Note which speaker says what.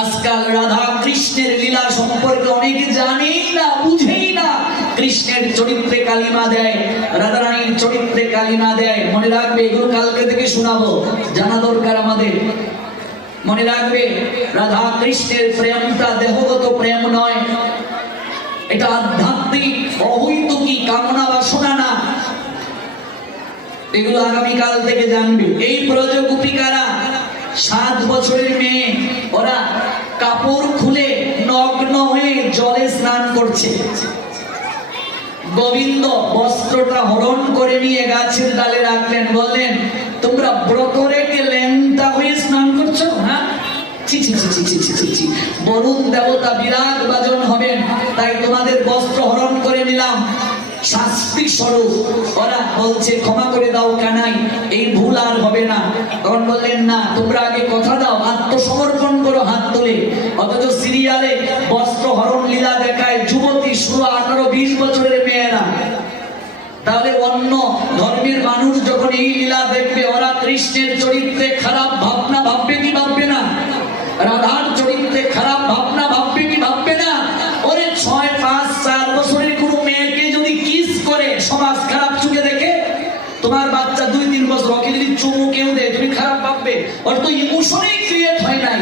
Speaker 1: আজকাল রাধা কৃষ্ণের লীলা সম্পর্কে অনেকে জানেই না বুঝেই না। কৃষ্ণের চরিত্রে কালিমা দেয় রাধারানীর চরিত্রে কালিমা দেয়। মনে রাখবে, এগুলো কালকে থেকে শোনাবো, জানা দরকার আমাদের। মনে রাখবে, রাধা কৃষ্ণের প্রেমটা দেহগত প্রেম নয়। এটা আধ্যাত্মিক, অহৈতুকী কামনা বাসনা না। এগুলো আগামীকাল থেকে জানবে। এই প্রযোগোপিকারা সাত বছরের মেয়ে ওরা কাপড় খুলে নগ্ন হয়ে জলে স্নান করছে গোবিন্দ বস্ত্রটা হরণ করে নিয়ে গাছের ডালে রাখলেন বললেন তোমরা ব্রত রেখে লেনটা হয়ে স্নান করছ হ্যাঁ বরুণ দেবতা বিরাট বাজন হবেন তাই তোমাদের শাস্তি স্বরূপ। ওরা বলছে, ক্ষমা করে দাও, কানাই, এই ভুল আর হবে না। তখন বললেন, না, তোমরা আগে কথা দাও, আত্মসমর্পণ করো হাত তুলে। অথচ সিরিয়ালে বস্ত্র হরণ লীলা দেখায় যুবতী ষোলো আঠারো বিশ বছরের মেয়েরা। তাহলে অন্য ধর্মের মানুষ যখন এই লীলা দেখবে, ওরা কৃষ্ণের চরিত্রে খারাপ অর্থাৎ ইমোশনেই ক্রিয়েট হয় নাই।